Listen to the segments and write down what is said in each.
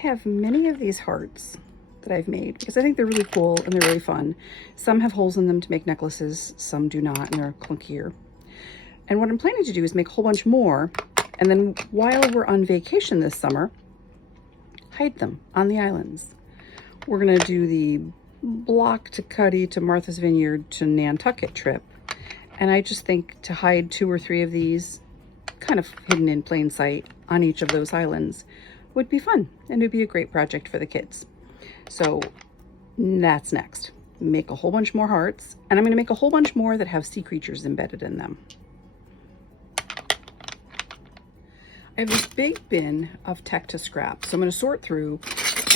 have many of these hearts that I've made because I think they're really cool and they're really fun. Some have holes in them to make necklaces, some do not, and they're clunkier. And what I'm planning to do is make a whole bunch more, and then while we're on vacation this summer, hide them on the islands. We're gonna do the Block to Cuddy to Martha's Vineyard to Nantucket trip, and I just think to hide 2 or 3 of these kind of hidden in plain sight on each of those islands would be fun, and it would be a great project for the kids. So that's next. Make a whole bunch more hearts, and I'm going to make a whole bunch more that have sea creatures embedded in them. I have this big bin of tech to scrap, so I'm going to sort through,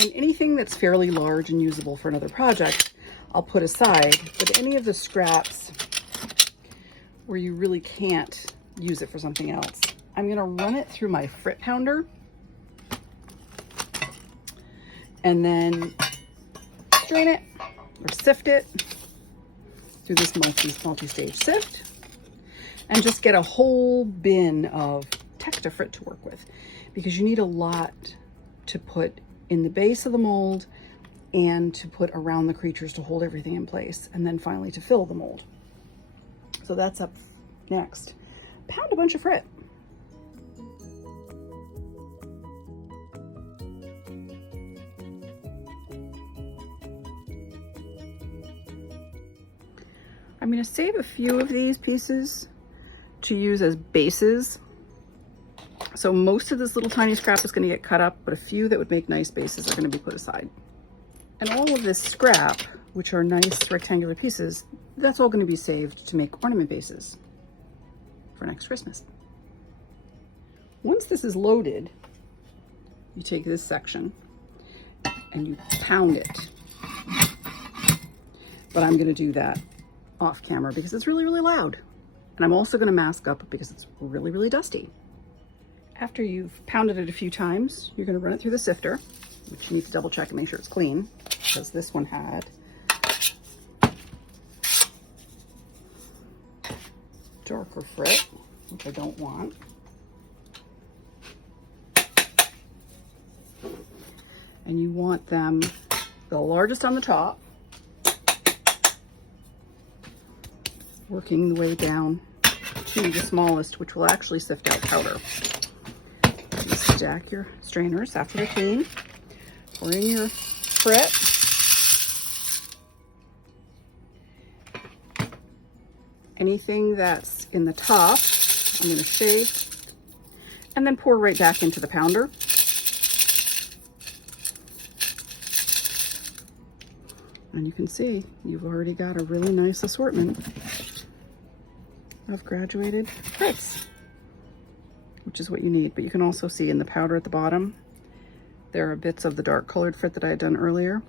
and anything that's fairly large and usable for another project I'll put aside, but any of the scraps where you really can't use it for something else, I'm going to run it through my Frit pounder and then strain it or sift it through this multi-stage sift, and just get a whole bin of tech to Frit to work with, because you need a lot to put in the base of the mold and to put around the creatures to hold everything in place, and then finally to fill the mold. So that's up next. Pound a bunch of Frit. I'm going to save a few of these pieces to use as bases. So most of this little tiny scrap is going to get cut up, but a few that would make nice bases are going to be put aside. And all of this scrap, which are nice rectangular pieces, that's all going to be saved to make ornament bases for next Christmas. Once this is loaded, you take this section and you pound it. But I'm going to do that off camera because it's really, really loud. And I'm also going to mask up because it's really, really dusty. After you've pounded it a few times, you're going to run it through the sifter, which you need to double check and make sure it's clean, because this one had darker Frit, which I don't want. And you want them the largest on the top, working the way down to the smallest, which will actually sift out powder. You stack your strainers after they're clean, pour in your Frit, anything that's in the top I'm going to shave, and then pour right back into the pounder. And you can see you've already got a really nice assortment of graduated Frits, which is what you need. But you can also see in the powder at the bottom, there are bits of the dark colored Frit that I had done earlier.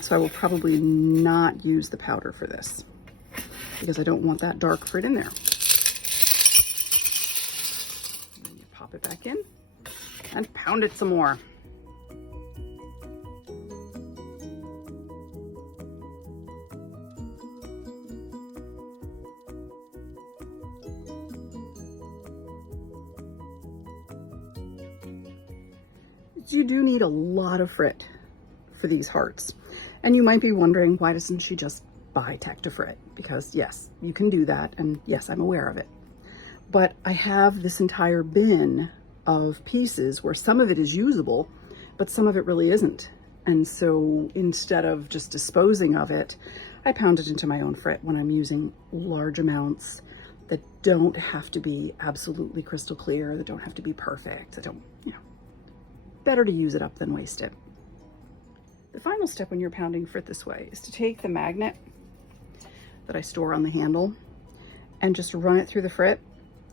So I will probably not use the powder for this because I don't want that dark Frit in there. And you pop it back in and pound it some more. You do need a lot of Frit for these hearts. And you might be wondering, why doesn't she just buy tech to Frit? Because yes, you can do that. And yes, I'm aware of it. But I have this entire bin of pieces where some of it is usable, but some of it really isn't. And so instead of just disposing of it, I pound it into my own Frit when I'm using large amounts that don't have to be absolutely crystal clear, that don't have to be perfect, that don't, better to use it up than waste it. The final step when you're pounding Frit this way is to take the magnet that I store on the handle and just run it through the Frit,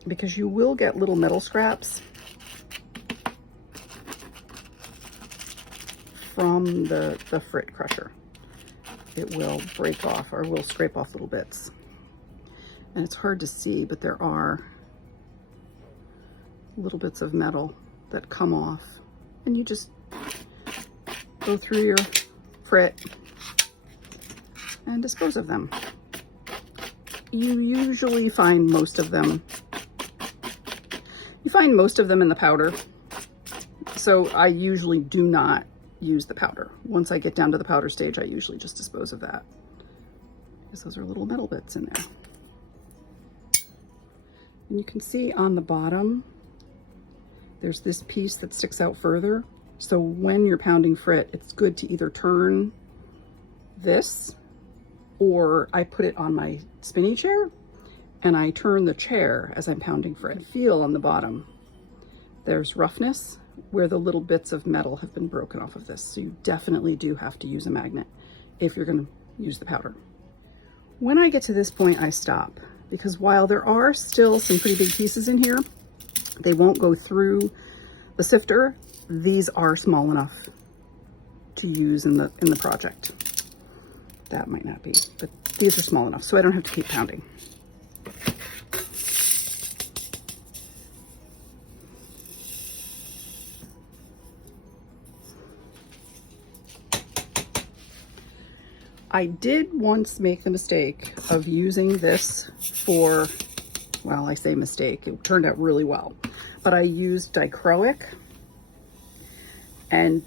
because you will get little metal scraps from the Frit crusher. It will break off or will scrape off little bits. And it's hard to see, but there are little bits of metal that come off. And you just go through your Frit and dispose of them. You usually find most of them. You find most of them in the powder. So I usually do not use the powder. Once I get down to the powder stage, I usually just dispose of that, because those are little metal bits in there. And you can see on the bottom, there's this piece that sticks out further. So when you're pounding frit, it's good to either turn this, or I put it on my spinny chair and I turn the chair as I'm pounding frit. Feel on the bottom, there's roughness where the little bits of metal have been broken off of this. So you definitely do have to use a magnet if you're going to use the powder. When I get to this point, I stop, because while there are still some pretty big pieces in here, they won't go through the sifter. These are small enough to use in the project. That might not be, but these are small enough, so I don't have to keep pounding. I did once make the mistake of using this for, well, I say mistake, it turned out really well, but I used dichroic, and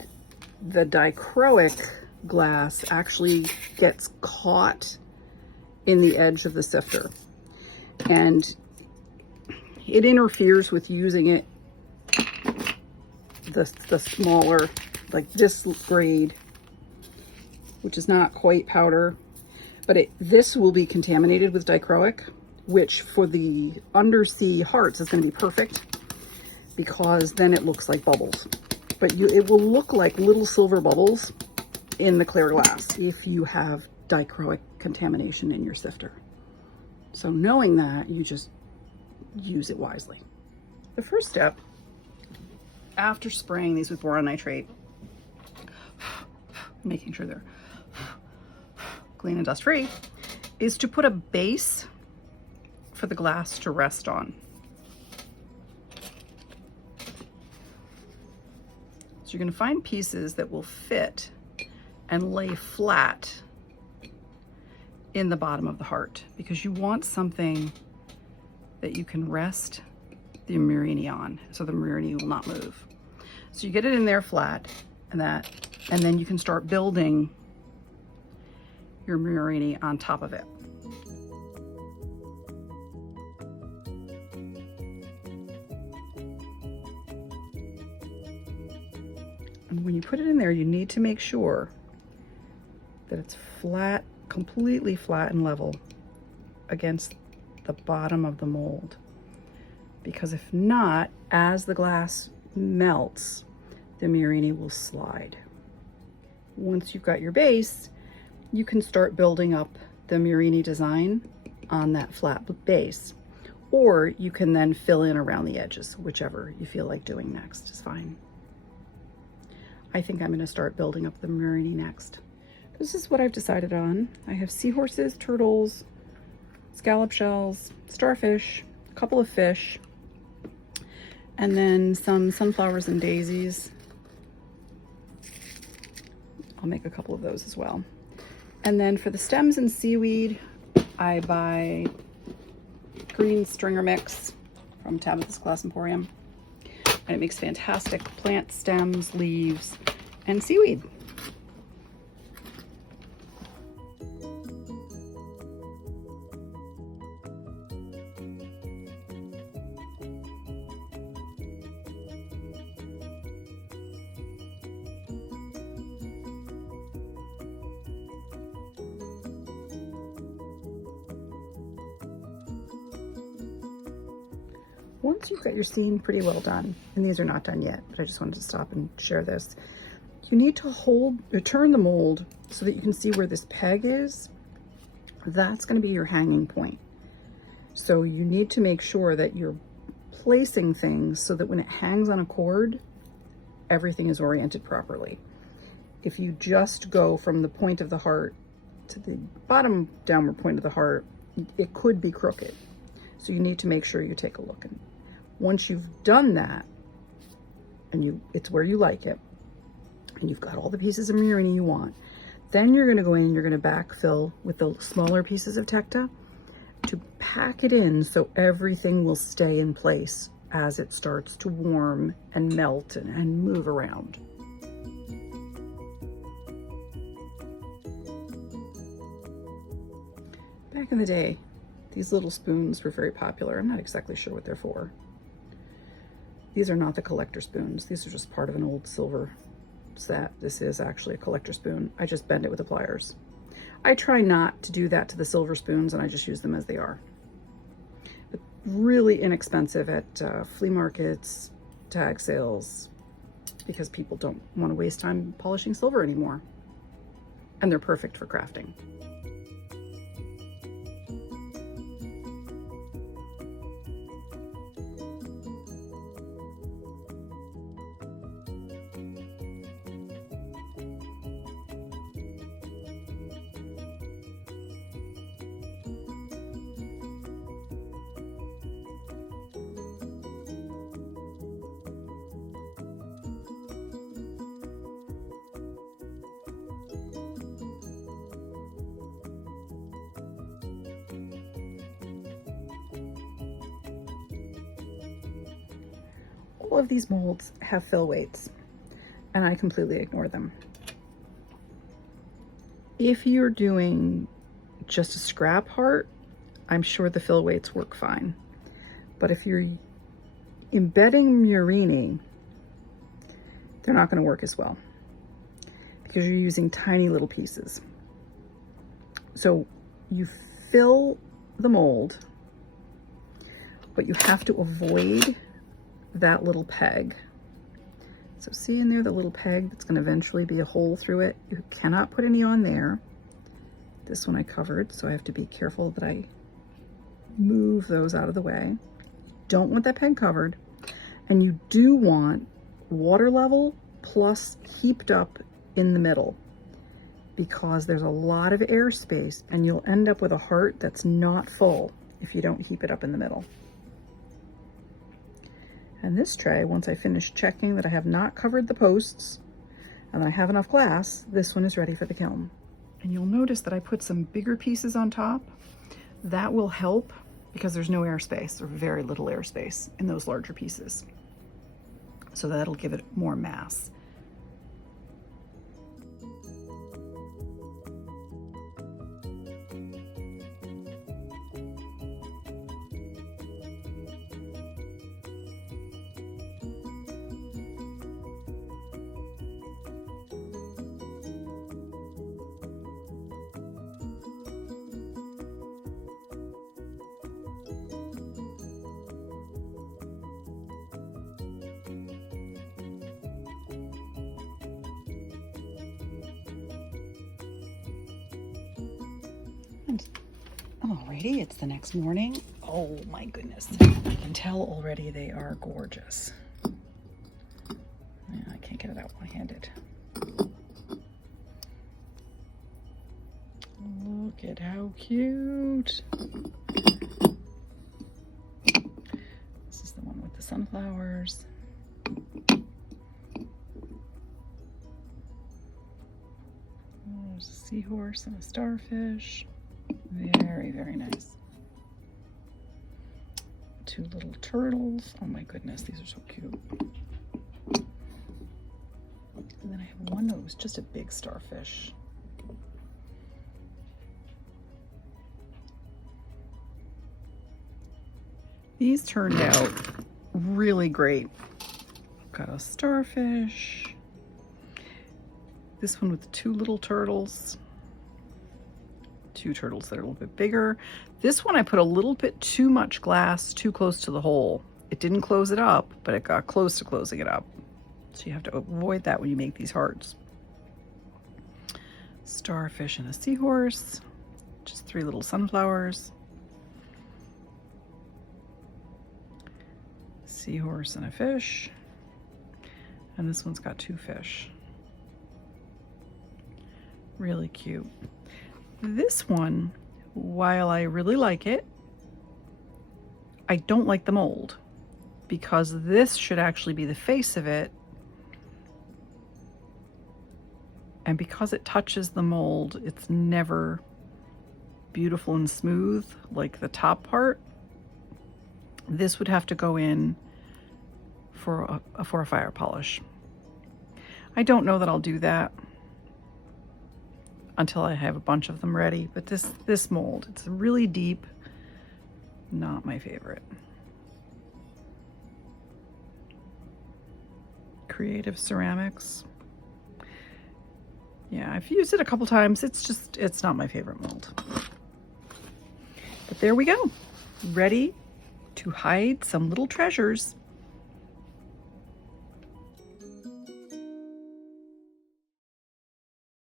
the dichroic glass actually gets caught in the edge of the sifter, and it interferes with using it, the smaller, like this grade, which is not quite powder, but this will be contaminated with dichroic, which for the undersea hearts is going to be perfect, because then it looks like bubbles. But it will look like little silver bubbles in the clear glass if you have dichroic contamination in your sifter. So knowing that, you just use it wisely. The first step after spraying these with boron nitrate, making sure they're clean and dust free, is to put a base for the glass to rest on. So you're going to find pieces that will fit and lay flat in the bottom of the heart, because you want something that you can rest the Murrini on, so the Murrini will not move. So you get it in there flat, and then you can start building your Murrini on top of it. And when you put it in there, you need to make sure that it's flat, completely flat and level against the bottom of the mold. Because if not, as the glass melts, the Murrini will slide. Once you've got your base, you can start building up the Murrini design on that flat base, or you can then fill in around the edges. Whichever you feel like doing next is fine. I think I'm going to start building up the Murrini next. This is what I've decided on. I have seahorses, turtles, scallop shells, starfish, a couple of fish, and then some sunflowers and daisies. I'll make a couple of those as well. And then for the stems and seaweed, I buy green stringer mix from Tabitha's Glass Emporium. And it makes fantastic plant stems, leaves, and seaweed. Once you've got your seam pretty well done, and these are not done yet, but I just wanted to stop and share this, you need to turn the mold so that you can see where this peg is. That's going to be your hanging point. So you need to make sure that you're placing things so that when it hangs on a cord, everything is oriented properly. If you just go from the point of the heart to the bottom downward point of the heart, it could be crooked. So you need to make sure you take a look. And once you've done that, and it's where you like it, and you've got all the pieces of Murrini you want, then you're going to go in and you're going to backfill with the smaller pieces of Tecta to pack it in so everything will stay in place as it starts to warm and melt and move around. Back in the day, these little spoons were very popular. I'm not exactly sure what they're for. These are not the collector spoons. These are just part of an old silver set. This is actually a collector spoon. I just bend it with the pliers. I try not to do that to the silver spoons, and I just use them as they are. But really inexpensive at flea markets, tag sales, because people don't want to waste time polishing silver anymore. And they're perfect for crafting. All of these molds have fill weights, and I completely ignore them. If you're doing just a scrap heart, I'm sure the fill weights work fine. But if you're embedding Murrini, they're not going to work as well because you're using tiny little pieces. So you fill the mold, but you have to avoid that little peg. So see in there the little peg that's going to eventually be a hole through it? You cannot put any on there. This one I covered, so I have to be careful that I move those out of the way. Don't want that peg covered. And you do want water level plus heaped up in the middle, because there's a lot of airspace and you'll end up with a heart that's not full if you don't heap it up in the middle. And this tray, once I finish checking that I have not covered the posts and I have enough glass, this one is ready for the kiln. And you'll notice that I put some bigger pieces on top. That will help because there's no airspace or very little airspace in those larger pieces. So that'll give it more mass. Alrighty, it's the next morning. Oh my goodness. I can tell already they are gorgeous. Yeah, I can't get it out one-handed. Look at how cute. This is the one with the sunflowers. There's a seahorse and a starfish. Very, very nice. Two little turtles. Oh my goodness, these are so cute. And then I have one that was just a big starfish. These turned out really great. Got a starfish. This one with two little turtles. Two turtles that are a little bit bigger. This one I put a little bit too much glass too close to the hole. It didn't close it up, but it got close to closing it up. So you have to avoid that when you make these hearts. Starfish and a seahorse. Just three little sunflowers. Seahorse and a fish. And this one's got two fish. Really cute. This one, while I really like it, I don't like the mold because this should actually be the face of it. And because it touches the mold, it's never beautiful and smooth like the top part. This would have to go in for a fire polish. I don't know that I'll do that until I have a bunch of them ready, but this mold, it's really deep, not my favorite. Creative Ceramics. Yeah, I've used it a couple times. It's not my favorite mold. But there we go. Ready to hide some little treasures